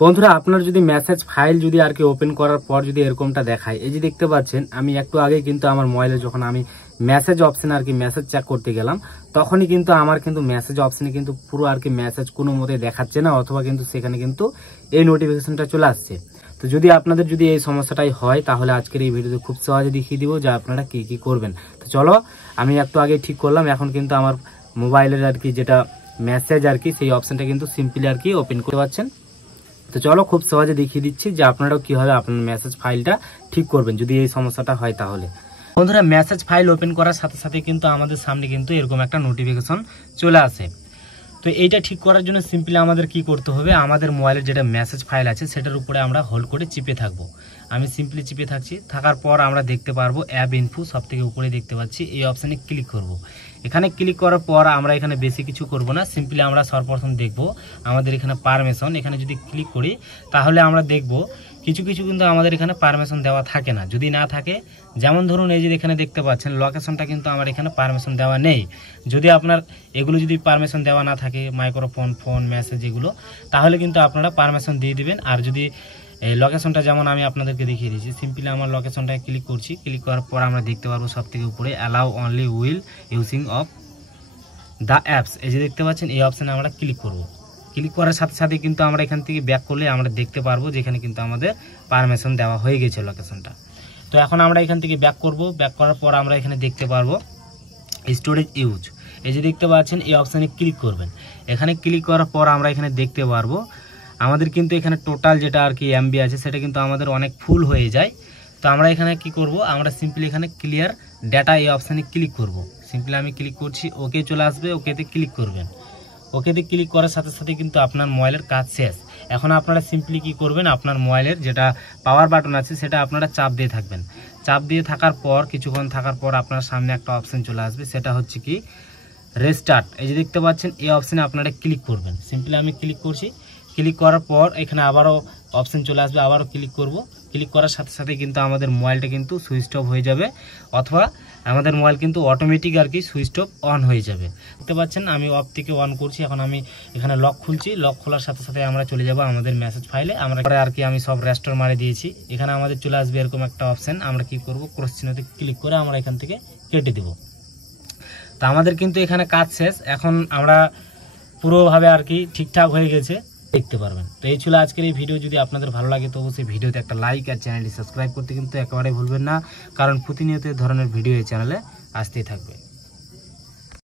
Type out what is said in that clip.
বন্ধুরা আপনার যদি মেসেজ ফাইল যদি আর কি ওপেন করার পর যদি এরকমটা দেখায়, এই যে দেখতে পাচ্ছেন আমি একটু আগে কিন্তু আমার মোবাইলে যখন আমি মেসেজ অপশনে আর কি মেসেজ চেক করতে গেলাম, তখনই কিন্তু আমার কিন্তু মেসেজ অপশনে কিন্তু পুরো আর কি মেসেজ কোনো মতে দেখাচ্ছে না, অথবা কিন্তু সেখানে কিন্তু এই নোটিফিকেশনটা চলে আসছে। তো যদি আপনাদের যদি এই সমস্যাটাই হয়, তাহলে আজকের এই ভিডিওতে খুব সহজে দেখিয়ে দিব যে আপনারা কি কি করবেন। তো চলো, আমি একটু আগে ঠিক করলাম, এখন কিন্তু আমার মোবাইলের আর কি যেটা মেসেজ আর কি সেই অপশনটা কিন্তু সিম্পলি আর কি ওপেন করতে পারছেন। তো চলো খুব সহজে দেখিয়ে দিচ্ছি যে আপনারাও কিভাবে আপনার মেসেজ ফাইলটা ঠিক করবেন যদি এই সমস্যাটা হয়। তাহলে বন্ধুরা, মেসেজ ফাইল ওপেন করার সাথে সাথে কিন্তু আমাদের সামনে কিন্তু এরকম একটা নোটিফিকেশন চলে আসে। তো এইটা ঠিক করার জন্য সিম্পলি আমাদের কি করতে হবে, আমাদের মোবাইলের যেটা মেসেজ ফাইল আছে সেটার উপরে আমরা হোল্ড করে চিপে থাকবো। আমি সিম্পলি চিপে থাকছি, থাকার পর আমরা দেখতে পারবো অ্যাপ ইনফো, সব থেকে উপরে দেখতে পাচ্ছি, এই অপশানে ক্লিক করব। এখানে ক্লিক করার পর আমরা এখানে বেশি কিছু করব না, সিম্পলি আমরা সর্বপ্রথম দেখব আমাদের এখানে পারমিশন। এখানে যদি ক্লিক করি তাহলে আমরা দেখব কিছু কিছু কিন্তু আমাদের এখানে পারমিশন দেওয়া থাকে না। যদি না থাকে, যেমন ধরুন এই যে এখানে দেখতে পাচ্ছেন লোকেশনটা কিন্তু আমার এখানে পারমিশন দেওয়া নেই। যদি আপনার এগুলো যদি পারমিশন দেওয়া না থাকে, মাইক্রোফোন, ফোন, মেসেজ এগুলো, তাহলে কিন্তু আপনারা পারমিশন দিয়ে দিবেন। আর যদি এই লোকেশনটা যেমন আমি আপনাদেরকে দেখিয়ে দিচ্ছি, সিম্পলি আমার লোকেশনটায় ক্লিক করছি। ক্লিক করার পর আমরা দেখতে পারবো সব থেকে উপরে allow only will using of the apps, এই যে দেখতে পাচ্ছেন এই অপশানে আমরা ক্লিক করব। ক্লিক করার সাথে সাথে কিন্তু আমরা এখান থেকে ব্যাক করলে আমরা দেখতে পারবো যে এখানে কিন্তু আমাদের পারমিশন দেওয়া হয়ে গেছে লোকেশনটা। তো এখন আমরা এখান থেকে ব্যাক করব। ব্যাক করার পর আমরা এখানে দেখতে পারবো স্টোরেজ ইউজ, এই যে দেখতে পাচ্ছেন এই অপশানে ক্লিক করবেন। এখানে ক্লিক করার পর আমরা এখানে দেখতে পারবো আমাদের কিন্তু এখানে টোটাল যেটা আর কি এমবি আছে সেটা কিন্তু আমাদের অনেক ফুল হয়ে যায়। তো আমরা এখানে কি করব, আমরা সিম্পলি এখানে ক্লিয়ার ডাটা এই অপশানে ক্লিক করব। সিম্পলি আমি ক্লিক করছি, ওকে চলে আসবে, ওকেতে ক্লিক করবেন। ওকেতে ক্লিক করার সাথে সাথে কিন্তু আপনার মোবাইলের কাজ শেষ। এখন আপনারা সিম্পলি কি করবেন, আপনার মোবাইলের যেটা পাওয়ার বাটন আছে সেটা আপনারা চাপ দিয়ে থাকবেন। চাপ দিয়ে থাকার পর কিছুক্ষণ থাকার পর আপনার সামনে একটা অপশান চলে আসবে, সেটা হচ্ছে কি রেস্টার্ট। এই যে দেখতে পাচ্ছেন এই অপশানে আপনারা ক্লিক করবেন। সিম্পলি আমি ক্লিক করছি। ক্লিক করার পর এখানে আবারও অপশান চলে আসবে, আবারও ক্লিক করব। ক্লিক করার সাথে সাথে কিন্তু আমাদের মোবাইলটা কিন্তু সুইচ অফ হয়ে যাবে, অথবা আমাদের মোবাইল কিন্তু অটোমেটিক আর কি সুইচ অফ অন হয়ে যাবে। দেখতে পাচ্ছেন আমি অফ থেকে অন করছি। এখন আমি এখানে লক খুলছি। লক খোলার সাথে সাথে আমরা চলে যাব আমাদের মেসেজ ফাইলে। আমরা পরে আর কি আমি সব রেস্টোর মারে দিয়েছি। এখানে আমাদের চলে আসবে এরকম একটা অপশান। আমরা কি করব, ক্রস চিহ্নতে ক্লিক করে আমরা এখান থেকে কেটে দেব। তো আমাদের কিন্তু এখানে কাজ শেষ। এখন আমরা পুরোভাবে আর কি ঠিকঠাক হয়ে গেছে, দেখতে পারবেন। তো এই ছিল আজকের এই ভিডিও। যদি আপনাদের ভালো লাগে তো অবশ্যই ভিডিওতে একটা লাইক আর চ্যানেলটি সাবস্ক্রাইব করতে কিন্তু একেবারে ভুলবেন না, কারণ প্রতিনিয়ত এই ধরনের ভিডিও এই চ্যানেলে আসতেই থাকবে।